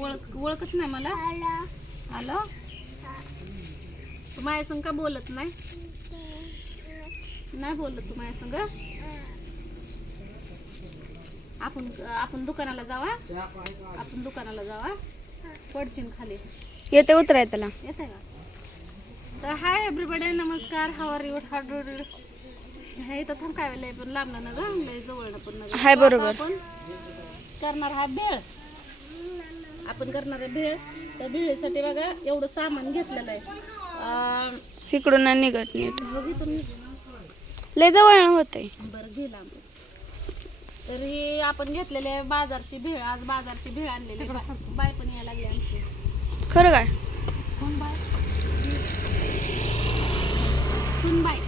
ओळखत नाही मला. आलो तू माझ्या संग का बोलत नाही? नाही बोलत तू माझ्या संग. आपण दुकानाला जावा. आपण दुकानाला जावा. पडचिन खाली येते उतराय त्याला. येते का? तर हाय एव्हरीबडी, नमस्कार. How are you? हे इथं थांब काय लय पण लांबणं ना ग, लय जवळ पण ना. हाय बरोबर. आपण करणार हा भेळ. आपण करणार आहे भेळ. तर भेळीसाठी बघा एवढं सामान घेतलेलं आहे. इकडून नाही निघत नीट. बघितून लय जवळ होते. बरं घे लांब. तर ही आपण घेतलेली आहे बाजारची भेळ. आज बाजारची भेळ आणलेली. बाय पण यायला लागली आमची. खरं काय? कोण बाय? सुनबाई.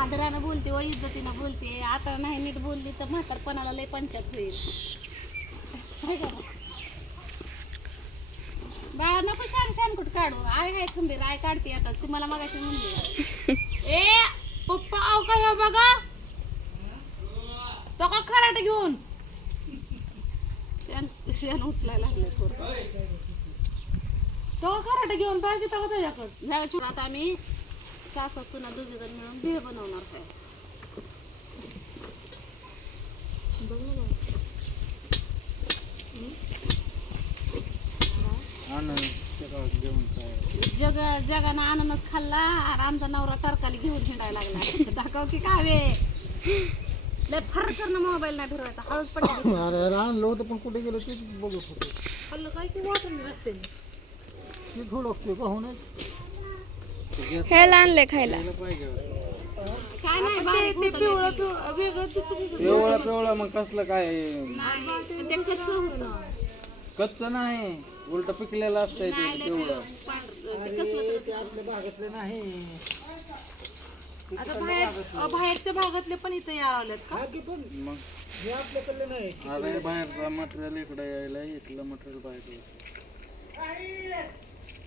आदरानं बोलते व इज्जतीनं बोलते. आता नाही नीट बोलली तर म्हातारपणाला लय पंचायत होईल. बाळा नको शान शान कुठं काढू. आय हाय खंबीर आय काढते. आता तुम्हाला मगाशी म्हणली ए पप्पा आव का बघा तो का खराट घेऊन शेण शेण उचलायला लागले तो खराट घेऊन पाहिजे तो त्याच्याकडे. आता आम्ही सासा सुना दोघी जण मिळून भेळ बनवणार आहे. जगानं अननस खाल्ला आणि आमचा नवरा टरकाली घेऊन हिंडायला लागला. दाखव की काय लय फरक करणं मोबाईल नाही फिरवायचा. हळूच पडली आणलं होतं पण कुठे गेलं ते बघत होतो. खाल्लं काय ते वाटून रस्त्याने ते थोडं पाहून ह्याला आणले खायला. काय नाही ते पिवळं वेगळं दिसत होतं. पिवळा मग कसलं काय ते कच्चं होतं. कच्च नाही उलट पिकलेलं असतंय ते पिवळं. ते कसलं तरी आपल्या भागातलं नाही. आता बाहेरच्या भागातले पण इथे यायला आलेत का? मग हे आपल्याकडलं नाही. अरे बाहेरचं मटेरियल इकडे यायला इथलं मटेरियल बाहेर.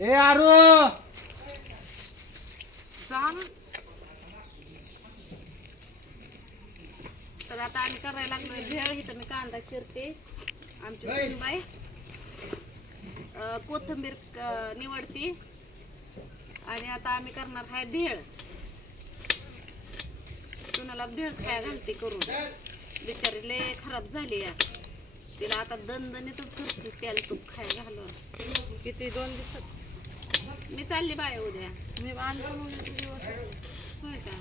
ए आरू तर आता आम्ही करायला लागलोय भेळ. इथं मी कांदा चिरते. आमची सुनबाई कोथिंबीर निवडते. आणि आता आम्ही करणार आहे भेळ. सुनाला भेळ खाया घालते करून. बिचारी लय खराब झाली या. तिला आता दणदणीतच करते तेल तूप खाया घालून. किती 2 दिवसात मी चालली बाय उद्या. मी आणलं होय का?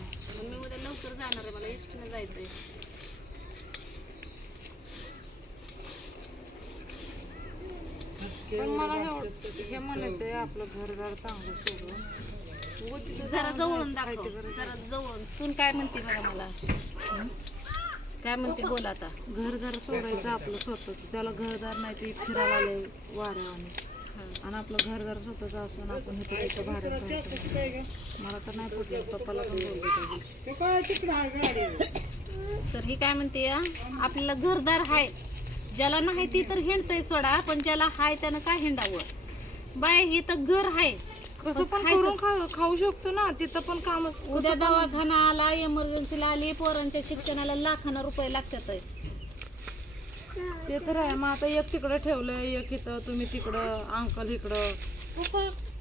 मी उद्या लवकर जाणार आहे. मला एसटीने जायचंय. पण मला हे म्हणायचंय आपलं घरदार चांगलं सोडून जरा जवळून दाखव. जरा जवळून. सून काय म्हणते बघा मला. काय म्हणते बोल आता. घरदार सोडायचं आपलं स्वतःच. त्याला घरदार नाही ते फिरायला आले वाऱ्यावाने. आणि आपलं घरदार स्वतःच असून आपण इथं तिथं भाड्यात राहायचं. मला तर नाही पडलं. पप्पाला पण बोलते. तर ही काय म्हणते या आपल्याला घरदार हाय. ज्याला नाही ती तर हिंडतय सोडा. पण ज्याला हाय त्यानं काय हिंडावं. बाय ही तर घर हाय. कसं पण करून खाऊ शकतो ना. तिथं पण काम. उद्या दवाखाना आला इमर्जन्सीला आली पोरांच्या शिक्षणाला लाखांना रुपये लागतात. ते तर आहे. मग आता एक तिकडं ठेवलं एक इथं तुम्ही तिकडं अंकल इकडं.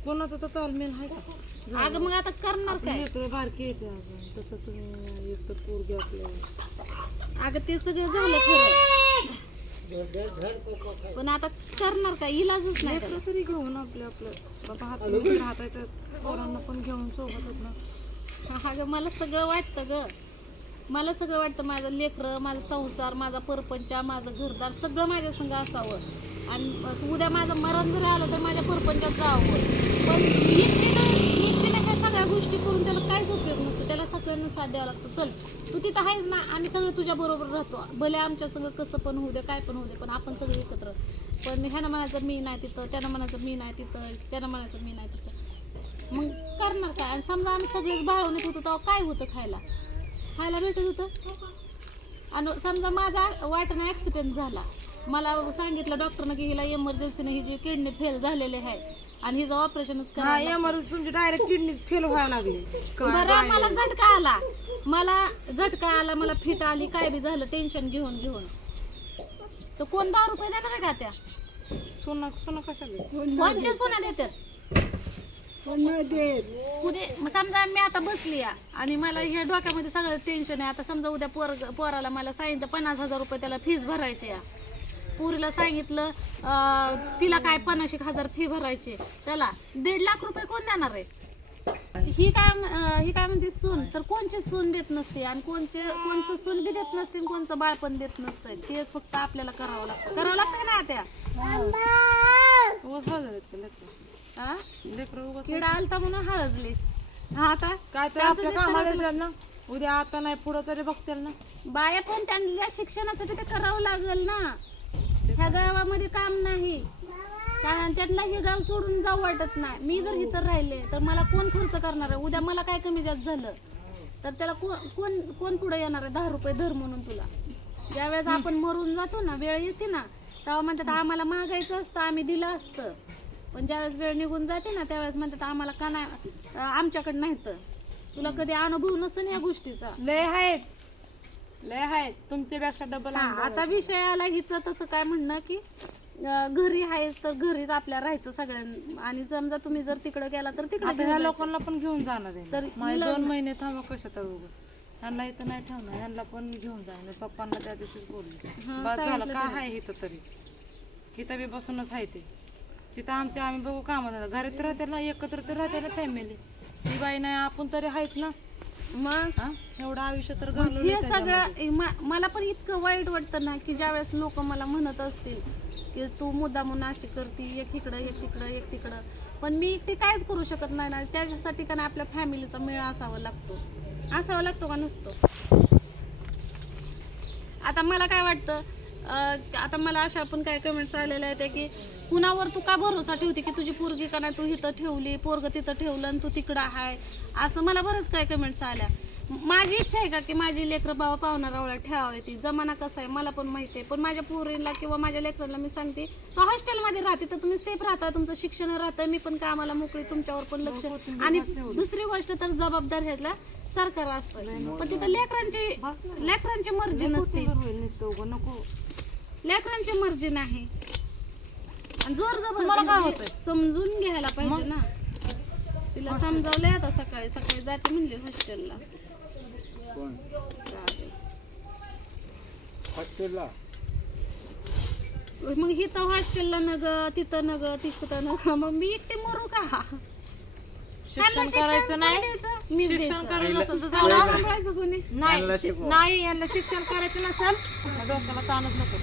कोणाचं तर तालमेल आहे का? अगं मग आता करणार काय? इकडे बारकी येते अजून. तसं तुम्ही एक तर पोरगी आपलं. अगं ते सगळं झालं खरं. पण आता करणार काय? इलाजच नाही त्याला. तरी घेऊन आपलं बाबा हात राहत आहे तर पोरांना पण घेऊन सोबतच ना. अगं मला सगळं वाटतं ग. मला सगळं वाटतं. माझं लेकरं, माझा संसार, माझा परपंच, माझं घरदार सगळं माझ्या संग असावं. आणि उद्या माझं मरण जरी आलं तर माझ्या परपंचात जावं. पण एकटीनं ह्या सगळ्या गोष्टी करून त्याला काहीच उपयोग नसतो. त्याला सगळ्यांना साथ द्यावं लागतं. चल तू तिथं आहेस ना. आम्ही सगळं तुझ्या बरोबर राहतो. भले आमच्या सगळं कसं पण होऊ दे काय पण होऊ दे. पण आपण सगळे एकत्र. पण ह्यानं म्हणायचं मी नाही तिथं. त्यानं म्हणायचं मी नाही तिथं. त्यानं म्हणायचं मी नाही तिथं. मग करणार काय? आणि समजा आम्ही सगळेच बाळवणीत होतो तेव्हा काय होतं खायला भेटत होतं. आणि समजा माझा वाटेनं ॲक्सिडेंट झाला. मला सांगितलं डॉक्टरनं की हिला इमर्जन्सीनं ही जी किडनी फेल झालेली आहे आणि हिचं ऑपरेशनच करायला. तुमची डायरेक्ट किडनीच फेल व्हायला लागली. बरं मला झटका आला. मला फिट आली. काय बी झालं टेन्शन घेऊन तर कोण 10 रुपये देणार आहे का त्या? सोनं सोनं कशाला कोणच्या सोना देतात कुठे मग समजा मी आता बसली आहे आणि मला हे डोक्यामध्ये सगळं टेन्शन आहे. आता समजा उद्या पोराला मला सांगितलं 50,000 रुपये त्याला फीस भरायची आहे. पुरीला सांगितलं तिला काय 50,000 फी भरायची, त्याला 1.5 लाख रुपये कोण देणार आहे? ही काय म्हणते सून, तर कोणची सून देत नसते आणि कोणचं सून बी देत नसते आणि कोणचं बाळ पण देत नसतं. ते फक्त आपल्याला करावं लागतं ना त्या उगाच हळद का लेकरं? हा लेकरं उगाच किडा आलता म्हणून हळजली. हा आता काय तर आपल्या कामाला येतात ना, उद्या आता नाही पुढं तरी बघतील ना. बाया पण त्यांच्या शिक्षणासाठी ते करावं लागेल ना. ह्या गावामध्ये काम नाही, कारण त्यांना हे गाव सोडून जाऊ वाटत नाही. मी जर इथं राहिले तर मला कोण खर्च करणार आहे? उद्या मला काय कमी जास्त झालं तर त्याला कोण पुढे येणार आहे? 10 रुपये धर म्हणून तुला. ज्यावेळेस आपण मरून जातो ना, वेळ येते ना, तेव्हा म्हणतात आम्हाला मागायचं असतं, आम्ही दिलं असतं. पण ज्यावेळेस वेळ निघून जाते ना, त्यावेळेस म्हणतात आम्हाला का नाही, आमच्याकडे नाही. तर तुला कधी अनुभव नसेल या गोष्टीचा. लय आहेत तुमच्यापेक्षा डबल. आता विषय आला हिचं तसं काय म्हणणं की घरी आहेस तर घरीच आपल्या राहायचं सगळ्यांना, आणि समजा तुम्ही जर तिकडे गेला तर आता ह्या तिकडे लोकांना पण घेऊन जाणार आहे. तर माझे 2 महिने थांबा कशा तर उगं ह्यांना इथं नाही ठेवणार, ह्यांना पण घेऊन जाणार. पप्पांना त्या दिवशीच बोलले बस झालं काय आहे इथं तरी. इथं बी बसूनच आहे ते. तिथं आम्ही बघू कामाला घरात राहते ना, एकत्र तर राहते ना फॅमिली. ती बाई नाही आपण तरी आहेत ना. मग एवढं आयुष्य तर हे सगळं मला पण इतकं वाईट वाटतं ना की ज्यावेळेस लोक मला म्हणत असतील की तू मुद्दामून अशी करती, एक इकडं एक तिकडं एक तिकडं, पण मी एकटी काहीच करू शकत नाही ना. त्याच्यासाठी का नाही आपल्या फॅमिलीचा मेळ असावा लागतो का नसतो? आता मला काय वाटतं, आता मला अशा पण काय कमेंट्स आलेल्या आहेत की कुणावर तू का भरोसा ठेवते की तुझी पोरगी का नाही तू इथं ठेवली, पोरग तिथं ठेवलं आणि तू तिकडं आहे, असं मला बरंच काय कमेंट्स आल्या. माझी इच्छा आहे का की माझी लेकरं बाबा पाहुणा रावळा ठेवावी. ती जमाना कसा आहे मला पण माहिती आहे, पण माझ्या पोरीला किंवा माझ्या लेकरांना मी सांगते तो हॉस्टेलमध्ये राहते तर तुम्ही सेफ राहता, तुमचं शिक्षण राहतं, मी पण कामाला मोकळी, तुमच्यावर पण लक्ष. आणि दुसरी गोष्ट तर जबाबदार ह्याला सरकार असतं, पण तिथं लेकरांची मर्जी नसते, नको लेकरांची मर्जी नाही. आणि जोर जबरदस्ती समजून घ्यायला पाहिजे ना. तिला समजावलंय आता सकाळी जाते म्हणले हॉस्टेलला. मग इथं हॉस्टेलला नग तिथं नग तिथं नग, मग मी एकटे मरू का? शिक्षण करायचं नाही, शिक्षण करायचं असेल तर जाऊ. सांभाळायचं कोणी? नाही यांना शिक्षण करायचं नसेल डोक्याला ताणच नको.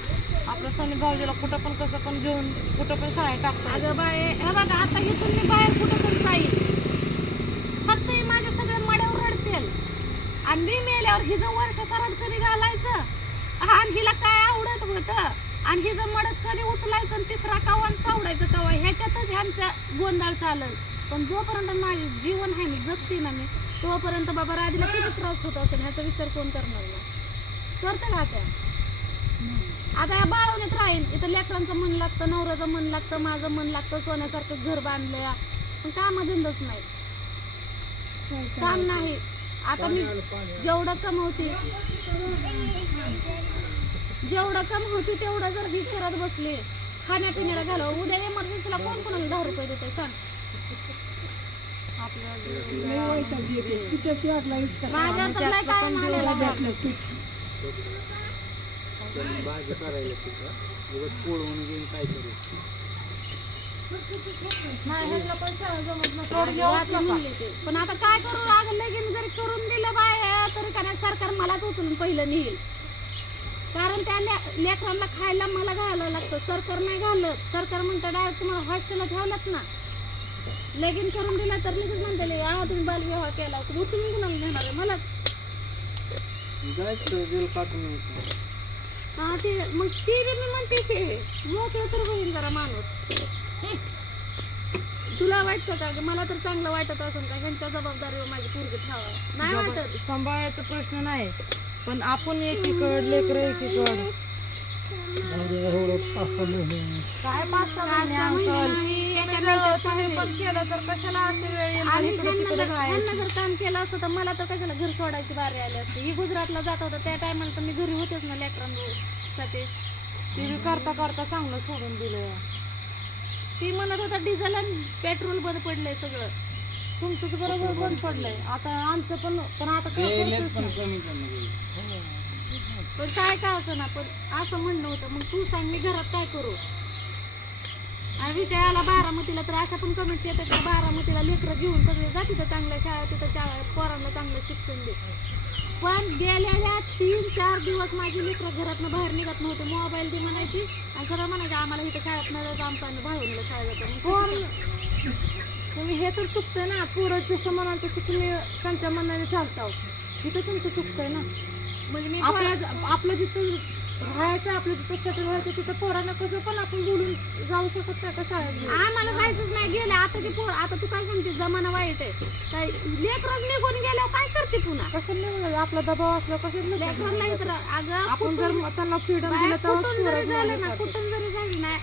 आपलं सनी भाऊजीला कुठं पण कसं पण घेऊन कुठं पण शाळेत टाकतो. अगं बाय, हे बघा आता इथून मी बाहेर कुठं पण जाईल, फक्त हे माझ्या सगळ्या मड्यावर रडतील आणि मी मेल्यावर हिचं वर्ष सरात कधी घालायचं आणि हिला काय आवडत होतं आणि हिचं मडत कधी उचलायचं आणि तिसरा कवा आणि सावडायचं कवा, ह्याच्यातच ह्यांचा गोंधळ चालेल. पण जोपर्यंत माझे जीवन आहे, मी जगते ना मी, तोपर्यंत बाबा राधीला किती त्रास होत असेल ह्याचा विचार कोण करणार ना? करते का त्या? आता या बाळवणीत राहील, इथं लेकरांचं मन लागतं, नवऱ्याचं मन लागतं, माझं मन लागतं, सोन्यासारखं घर बांधलंय, पण कामधंदाच नाही, काम नाही. आता मी जेवढं कमवते तेवढं जर ही करत बसले, खाण्यापिण्याला घालव, उद्या इमर्जन्सीला कोण कोणाला 10 रुपये देते सांग? माझ्या तर लय काय आलेलं आहे. भाजी करायला तिथं उगाच पोळवून घेऊन काय करू. पण आता काय करू लागलं की जरी करून दिलं बाय तरी का नाही सरकार मलाच उचलून पहिलं नेईल, कारण त्या लेकरांना खायला मला घालावं लागतं. सरकार नाही घालत, सरकार म्हणतं डायरेक्ट तुम्हाला हॉस्टेलला ठेवलात ना, लगीन करून दिला तर लगेच म्हणते तुम्ही बालविवाह केला, तुम्ही उचलून कुणाला घेणार आहे? मलाच जायचं जेल काढून यायचं. हा ते मग ती बी मी म्हणते की मोकळं तर होईल जरा माणूस. तुला वाटतं का? मला तर चांगलं वाटत असेल का ह्यांच्या जबाबदारीवर माझी पोरगी ठेवा? नाही वाटत. सांभाळायचा प्रश्न नाही, पण आपण एकीकड लेकरं एकीकड काय 5-6 महिने अंकल तुम्ही पण केलं तर कशाला अशी वेळ येईल? आणि ह्यांना जर काम केलं असतं तर मला तर कशाला घर सोडायची बारी आली असते. ही गुजरातला जात होतं त्या टायमाला तर मी घरी होतेच ना लेकरांसाठी. ते करता करता चांगलं सोडून दिलं. ती म्हणत होता डिझेल आणि पेट्रोल बंद पडलंय सगळं. तुमचं तर बरोबर बंद पडलंय आता आमचं पण आता काय गेलेत करतोच पण नाही. कमी कमी गेले. पण काय का असं ना, पण असं म्हणणं होतं. मग तू सांग मी घरात काय करू. आणि विषय आला बारामतीला, तर अशा पण कमेंट्स येतात की बारामतीला लेकरं घेऊन सगळे जा तिथं चांगल्या शाळा, तिथं पोरांना चांगलं शिक्षण दे. पण गेलेल्या 3-4 दिवस माझी लेकरं घरातनं बाहेर निघत नव्हते. मोबाईल दे म्हणायची आणि सरळ म्हणायचे आम्हाला इथं शाळेत न जायचं, आमचं आम्ही भाऊला शाळेत जातो. मग तुम्ही हे तर चुकतंय ना, पोरं जसं म्हणाल तसं तुम्ही त्यांच्या मनाने चालता. तिथं तुमचं चुकतंय ना. म्हणजे मी आपलं जिथं राहायचं, आपलं जिथं सेटल व्हायचं तिथं पोरांना कसं पण आपण बोलून जाऊ शकत नाही का शाळेत. आम्हाला जायचंच नाही. गेले आताची पोर, आता तू काय सांगते जमाना वाईट आहे. काय लेकरच निघून गेल्यावर काय करते पुन्हा. कशाला नाही आपला दबाव असला कशाला लेकरांना इतर अगं आपण जर त्यांना फ्रीडम बाहेर दिलं तर कुठून जरी झालं ना, कुठून जरी झाली ना,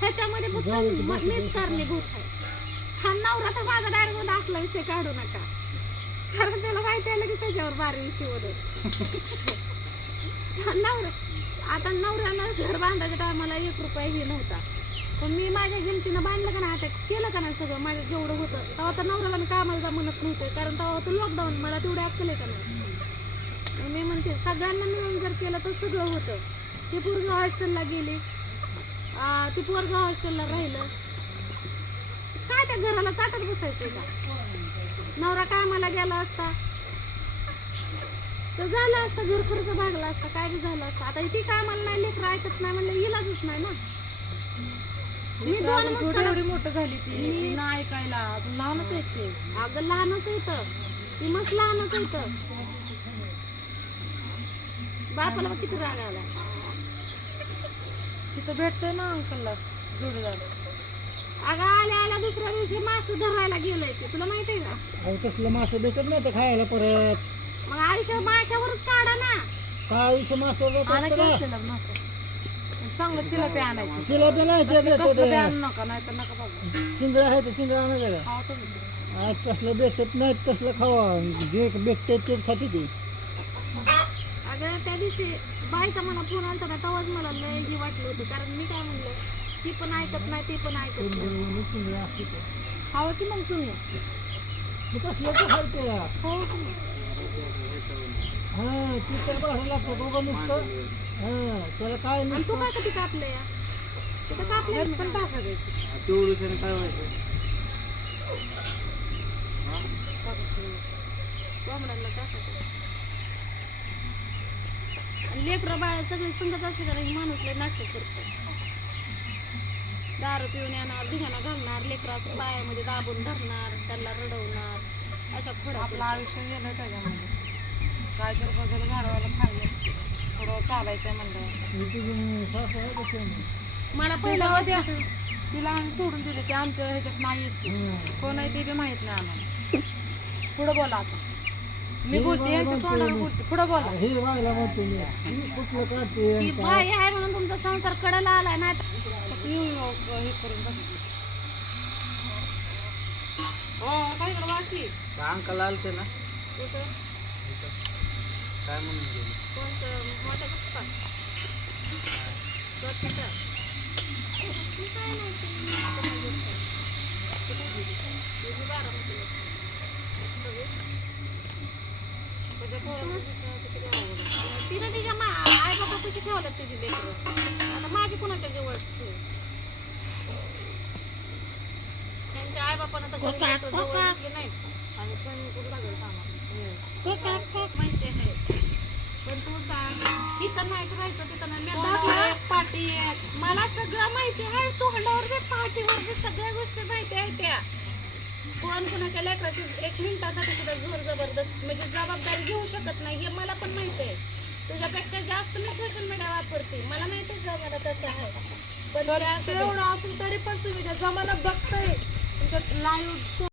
ह्याच्यामध्ये फक्त मीच कारणीभूत आहे. हा नवरा तर माझा डायरेक्ट असला विषय काढू नका, कारण त्याला माहिती आहे की त्याच्यावर 12-20 वर नवरा. आता नवऱ्यानं घर बांधायच्या टायमाला 1 रुपया हे नव्हता, पण मी माझ्या हिमतीनं बांधलं का नाही, आता केलं का नाही सगळं माझं जेवढं होतं. तेव्हा तर नवऱ्याला मी कामाला जा म्हणत नव्हते, कारण तेव्हा होतं लॉकडाऊन. मला तेवढी अक्कल आहे का नाही. मी म्हणते सगळ्यांना मिळून जर केलं तर सगळं होतं. ती पोरगं हॉस्टेलला गेली, ती पोरगं हॉस्टेलला राहिलं, काय त्या घराला चाटत बसायचं का. नवरा कामाला गेला असता तर झालं असतं, घर खर्च भागला असता, काय बी झालं असतं. आता ती कामाला नाही, लेकरं ऐकत नाही म्हणलं इलाजच नाही ना. मी 2 मस्त एवढी मोठं झाली ती ना ऐकायला, अजून लहानच आहेत ते. अगं लहानच येतं, ती मस्त लहानच येतं. बापाला बघ किती राग आला. तिथं भेटतंय ना अंकलला जोडीदार. अगं आल्या दुसऱ्या दिवशी मासे धरायला गेलंय ते, तुला माहिती आहे का. अहो तसलं मासे भेटत नाही तर खायला परत. मग आयुष्य माशावरच काढा ना. काय आयुष्य मासे चांगलं चिलापी आणायची. चिलापी नाही ते कसलं भेटत. बी आणू नका, नाही तर नका बाबा. चिंगळा आहे तर चिंगळा आणायचं का. खावा तुम्ही. आज तसलं भेटत नाही, तसलं खावा. जे भेटते तेच खाते ती. अगं त्या दिवशी बाईचा मला फोन आलता ना, तेव्हाच मला लय हे वाटलं होतं, कारण मी काय म्हणलं ती पण ऐकत नाही, ते पण ऐकत नाही. चिंगळा असते ते. खावा की मग तुम्ही. ते कसलं तर खायचं या. हो की नाही? हा ती तर बघायला लागतं बघा नुसतं. हा त्याला काय आणि नुसतं तू काय कधी कापलं या, तिथं कापलं पण टाका द्यायची. तेवढं काय व्हायचं. कोंबड्यांना टाकायचं. आणि लेकरं बाळ सगळे संगत असले कारण ही माणूस लय नाटक करतो. दारू पिऊन येणार, धिगाणा घालणार, लेकरं असं पायामध्ये दाबून धरणार, त्यांना रडवणार, अशा खोड्या आपलं आयुष्य गेलं त्याच्यामध्ये. काय तर बदल घडवायला पाहिजे, थोडं चालायचंय म्हणलं. सासू आहे कसं. मला पहिलं तिला आम्ही सोडून दिले, ते आमच्या ह्याच्यात नाही येत. कोण आहे ते बी माहित नाही आम्हाला. पुढं बोला आता. मी बोलते यांच्या तोंडावर बोलते, पुढं बोला. हे व्हायला म्हणतो मी. ही कुठलं काढते ही बाई आहे म्हणून तुमचा संसार कडाला आलाय ना. येऊ हे करून बघ. हो काय इकडं बाकी अंकल आलते ना कुठं काय म्हणून गेले. कोणचं मोठा पप्पा स्वतःचा काय नाही तुझी बारामतीला सगळे त्याच्या तिनं तिच्या आई बाबा कशी ठेवल्यात त्याची लेकरं. आता माझी कुणाच्या जवळ त्यांच्या आई बापानं तर घरी जायचं, जवळ घेतले नाहीत. आणि पण कुठं लागलं कामाला माहिती आहे. पण तू सांग तिथं नाही करायचं, तिथं नाही. पाठी मला सगळं माहिती आहे, तोंडावर बी पाठीवर बी सगळ्या गोष्टी माहिती आहे. त्या कोण कोणाच्या लेकराची 1 मिनिटासाठी सुद्धा जोर जबरदस्त म्हणजे जबाबदारी घेऊ शकत नाही, हे मला पण माहिती आहे. तुझ्यापेक्षा जास्त मी सोशल मीडिया वापरते, मला माहिती आहे जमाना तसं आहे. पण एवढं असून तरी पण तुम्ही त्या जमाना बघताय लाईव्ह